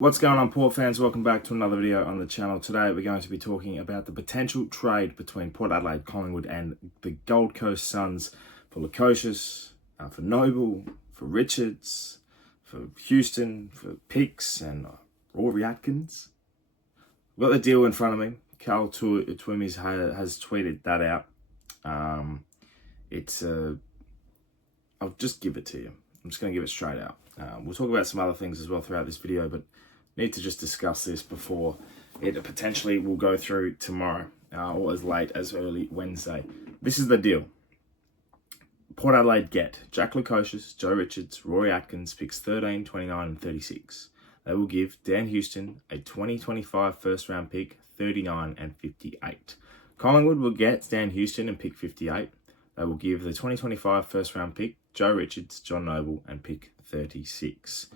What's going on, Port fans? Welcome back to another video on the channel. Today we're going to be talking about the potential trade between Port Adelaide, Collingwood and the Gold Coast Suns for Lukosius, for Noble, for Richards, for Houston, for Picks and Rory Atkins. I've got the deal in front of me. Carl Twimmies has tweeted that out. I'll just give it to you. I'm just going to give it straight out. We'll talk about some other things as well throughout this video, but need to just discuss this before it potentially will go through tomorrow or as late as early Wednesday. This is the deal. Port Adelaide get Jack Lukosius, Joe Richards, Rory Atkins, picks 13, 29 and 36. They will give Dan Houston a 2025 first round pick, 39 and 58. Collingwood will get Dan Houston and pick 58. They will give the 2025 first round pick, Joe Richards, John Noble and pick 36.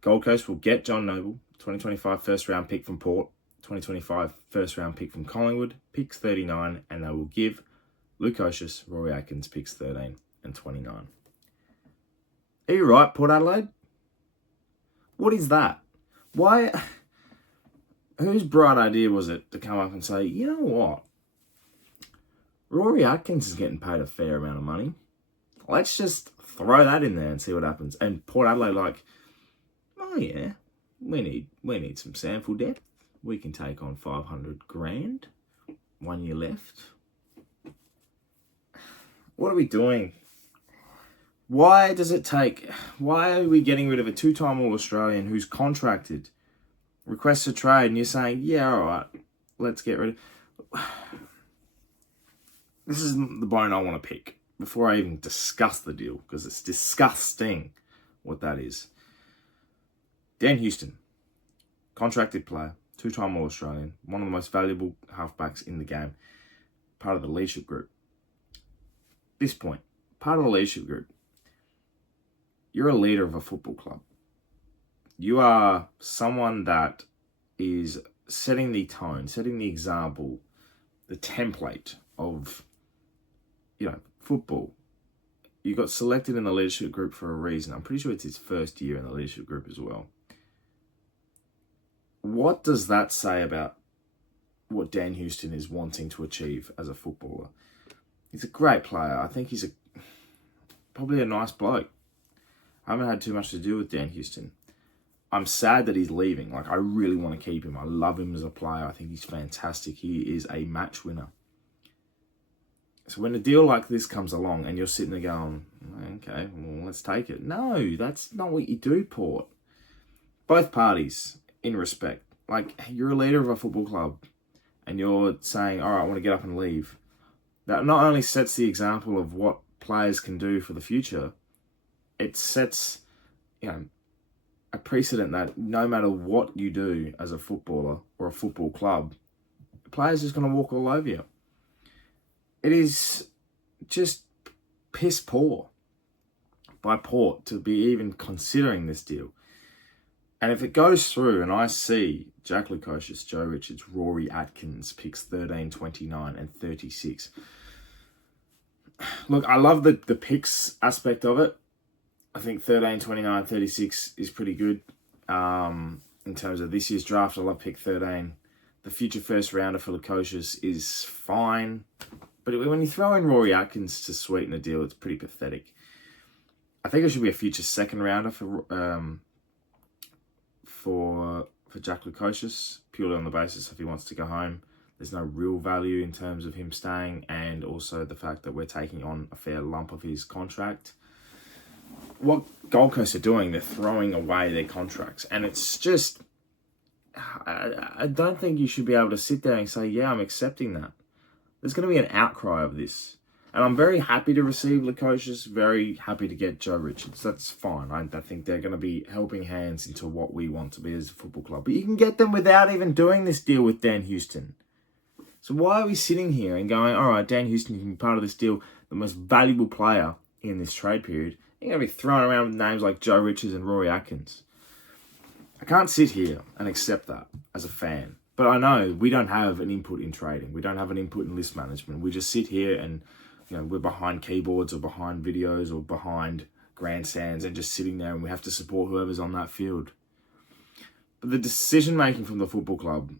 Gold Coast will get John Noble, 2025 first round pick from Port, 2025 first round pick from Collingwood, picks 39, and they will give Lukosius, Rory Atkins, picks 13 and 29. Are you right, Port Adelaide? What is that? Why? Whose bright idea was it to come up and say, you know what? Rory Atkins is getting paid a fair amount of money. Let's just throw that in there and see what happens. And Port Adelaide like, oh yeah, we need some sample depth. We can take on 500 grand. 1 year left. What are we doing? Why are we getting rid of a two-time All-Australian who's contracted, requests a trade, and you're saying, yeah, all right, let's get rid of... This is the bone I want to pick before I even discuss the deal, because it's disgusting what that is. Dan Houston, contracted player, two-time All-Australian, one of the most valuable halfbacks in the game, part of the leadership group. This point, part of the leadership group, you're a leader of a football club. You are someone that is setting the tone, setting the example, the template of, football. You got selected in the leadership group for a reason. I'm pretty sure it's his first year in the leadership group as well. What does that say about what Dan Houston is wanting to achieve as a footballer? He's a great player. I think he's probably a nice bloke. I haven't had too much to do with Dan Houston. I'm sad that he's leaving. I really want to keep him. I love him as a player. I think he's fantastic. He is a match winner. So when a deal like this comes along and you're sitting there going, okay, well, let's take it. No, that's not what you do, Port. Both parties, in respect. You're a leader of a football club and you're saying, all right, I want to get up and leave. That not only sets the example of what players can do for the future, it sets, a precedent that no matter what you do as a footballer or a football club, the player's just going to walk all over you. It is just piss poor by Port to be even considering this deal. And if it goes through and I see Jack Lukosius, Joe Richards, Rory Atkins, picks 13, 29 and 36. Look, I love the picks aspect of it. I think 13, 29, 36 is pretty good. In terms of this year's draft, I love pick 13. The future first rounder for Lukosius is fine. But when you throw in Rory Atkins to sweeten the deal, it's pretty pathetic. I think it should be a future second rounder for Jack Lukosius, purely on the basis if he wants to go home. There's no real value in terms of him staying, and also the fact that we're taking on a fair lump of his contract. What Gold Coast are doing, they're throwing away their contracts, and it's just, I don't think you should be able to sit there and say, yeah, I'm accepting that. There's going to be an outcry of this. And I'm very happy to receive Lukosius, very happy to get Joe Richards. That's fine. I think they're going to be helping hands into what we want to be as a football club. But you can get them without even doing this deal with Dan Houston. So why are we sitting here and going, all right, Dan Houston can be part of this deal, the most valuable player in this trade period. You're going to be throwing around with names like Joe Richards and Rory Atkins. I can't sit here and accept that as a fan. But I know we don't have an input in trading. We don't have an input in list management. We just sit here and, we're behind keyboards or behind videos or behind grandstands and just sitting there, and we have to support whoever's on that field. But the decision-making from the football club,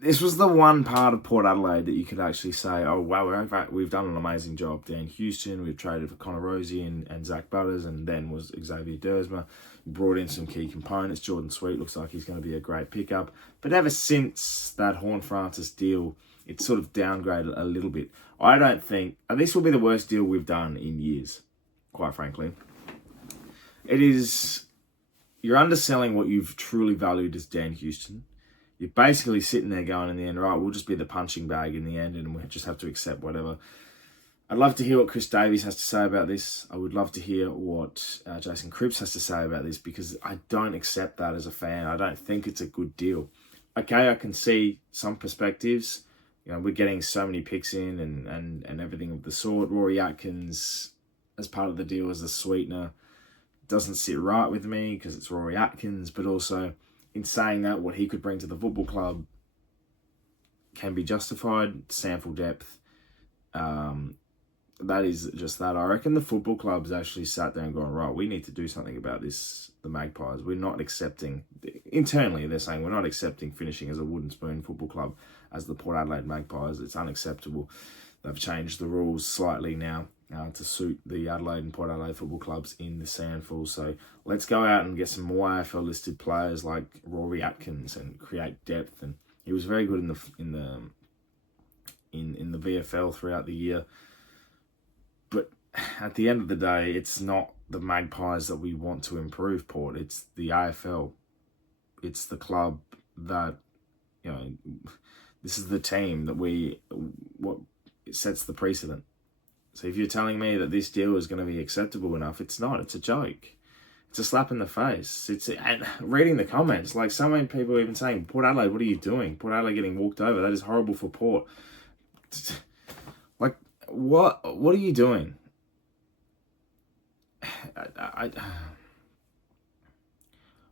this was the one part of Port Adelaide that you could actually say, oh, wow, we've done an amazing job. Dan Houston, we've traded for Connor Rosie and Zach Butters, and then was Xavier Dersma. Brought in some key components. Jordan Sweet looks like he's going to be a great pickup. But ever since that Horne-Francis deal, it's sort of downgraded a little bit. I don't think, and this will be the worst deal we've done in years, quite frankly. It is, you're underselling what you've truly valued as Dan Houston. You're basically sitting there going in the end, right, we'll just be the punching bag in the end and we'll just have to accept whatever. I'd love to hear what Chris Davies has to say about this. I would love to hear what Jason Cripps has to say about this, because I don't accept that as a fan. I don't think it's a good deal. Okay, I can see some perspectives. You know, we're getting so many picks in and everything of the sort. Rory Atkins, as part of the deal as a sweetener, doesn't sit right with me because it's Rory Atkins, but also in saying that, what he could bring to the football club can be justified. Sample depth, that is just that. I reckon the football club's actually sat there and gone, right, we need to do something about this, the Magpies. We're not accepting, internally they're saying, we're not accepting finishing as a wooden spoon football club as the Port Adelaide Magpies. It's unacceptable. They've changed the rules slightly now to suit the Adelaide and Port Adelaide football clubs in the SANFL. So let's go out and get some more AFL listed players like Rory Atkins and create depth. And he was very good in the VFL throughout the year. But at the end of the day, it's not the Magpies that we want to improve, Port. It's the AFL. It's the club that, you know, this is the team that what sets the precedent. So if you're telling me that this deal is going to be acceptable enough, it's not. It's a joke. It's a slap in the face. And reading the comments, like so many people even saying, Port Adelaide, what are you doing? Port Adelaide getting walked over. That is horrible for Port. Like, what are you doing?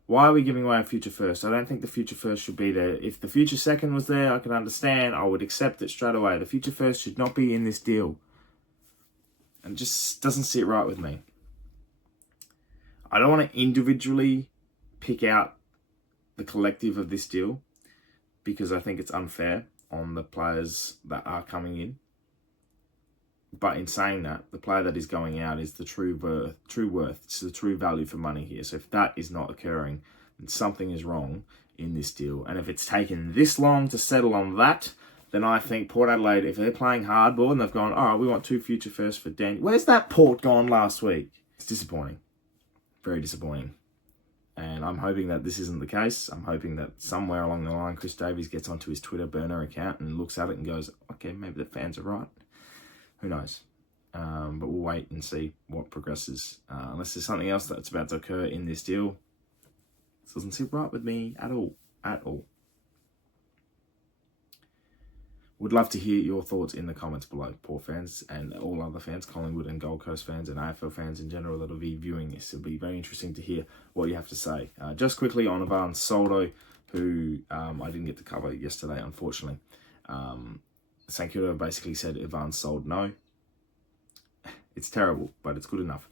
Why are we giving away a future first? I don't think the future first should be there. If the future second was there, I could understand. I would accept it straight away. The future first should not be in this deal. And it just doesn't sit right with me. I don't want to individually pick out the collective of this deal because I think it's unfair on the players that are coming in. But in saying that, the player that is going out is the true worth. It's the true value for money here. So if that is not occurring, then something is wrong in this deal. And if it's taken this long to settle on that, then I think Port Adelaide, if they're playing hardball and they've gone, all right, we want 2 future firsts for Dan. Where's that Port gone last week? It's disappointing. Very disappointing. And I'm hoping that this isn't the case. I'm hoping that somewhere along the line, Chris Davies gets onto his Twitter burner account and looks at it and goes, okay, maybe the fans are right. Who knows? But we'll wait and see what progresses. Unless there's something else that's about to occur in this deal. This doesn't sit right with me at all. At all. Would love to hear your thoughts in the comments below, Port fans and all other fans, Collingwood and Gold Coast fans and AFL fans in general that'll be viewing this. It'll be very interesting to hear what you have to say. Just quickly on Ivan Soldo, who I didn't get to cover yesterday, unfortunately. St Kilda basically said Ivan sold no. It's terrible, but it's good enough.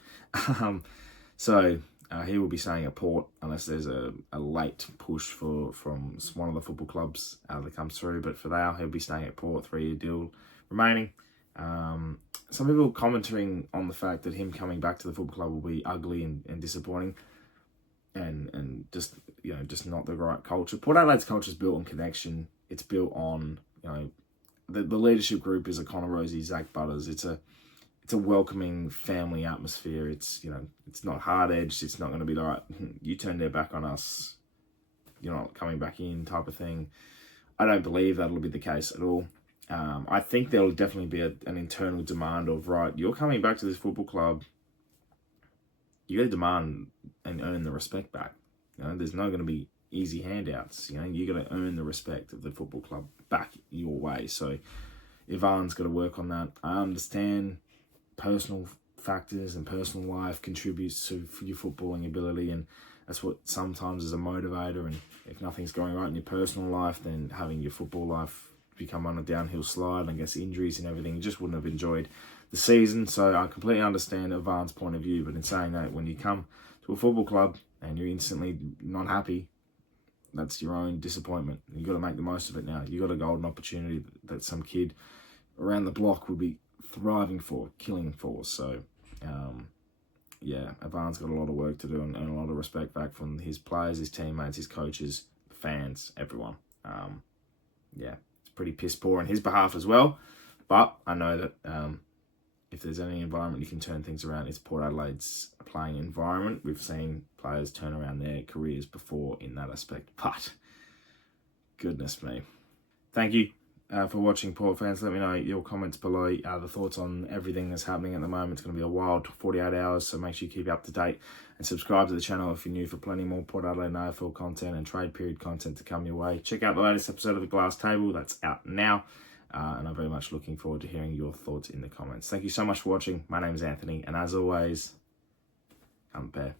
So he will be staying at Port unless there's a late push from one of the football clubs that comes through. But for now, he'll be staying at Port, 3-year deal remaining. Some people commenting on the fact that him coming back to the football club will be ugly and disappointing, and just not the right culture. Port Adelaide's culture is built on connection. It's built on the leadership group is a Connor Rosie, Zach Butters. It's a welcoming family atmosphere. It's not hard-edged. It's not going to be like, you turned their back on us, you're not coming back in type of thing. I don't believe that'll be the case at all. I think there'll definitely be an internal demand of, right, you're coming back to this football club, you got to demand and earn the respect back. There's not going to be easy handouts. You got to earn the respect of the football club back your way. So Ivan's got to work on that. I understand personal factors and personal life contributes to your footballing ability, and that's what sometimes is a motivator. And if nothing's going right in your personal life, then having your football life become on a downhill slide, and I guess injuries and everything, you just wouldn't have enjoyed the season. So I completely understand Ivan's point of view, but in saying that, when you come to a football club and you're instantly not happy that's your own disappointment. You've got to make the most of it now. You've got a golden opportunity that some kid around the block would be thriving for, killing for. So, yeah, Ivan's got a lot of work to do and a lot of respect back from his players, his teammates, his coaches, fans, everyone. Yeah, it's pretty piss poor on his behalf as well. But I know that if there's any environment you can turn things around, it's Port Adelaide's playing environment. We've seen players turn around their careers before in that aspect. But, goodness me. Thank you for watching, Port fans. Let me know your comments below, the thoughts on everything that's happening at the moment. It's going to be a wild 48 hours, so make sure you keep up to date and subscribe to the channel if you're new for plenty more Port Adelaide and AFL content and trade period content to come your way. Check out the latest episode of The Glass Table. That's out now. And I'm very much looking forward to hearing your thoughts in the comments. Thank you so much for watching. My name is Anthony, and as always, come ThePear.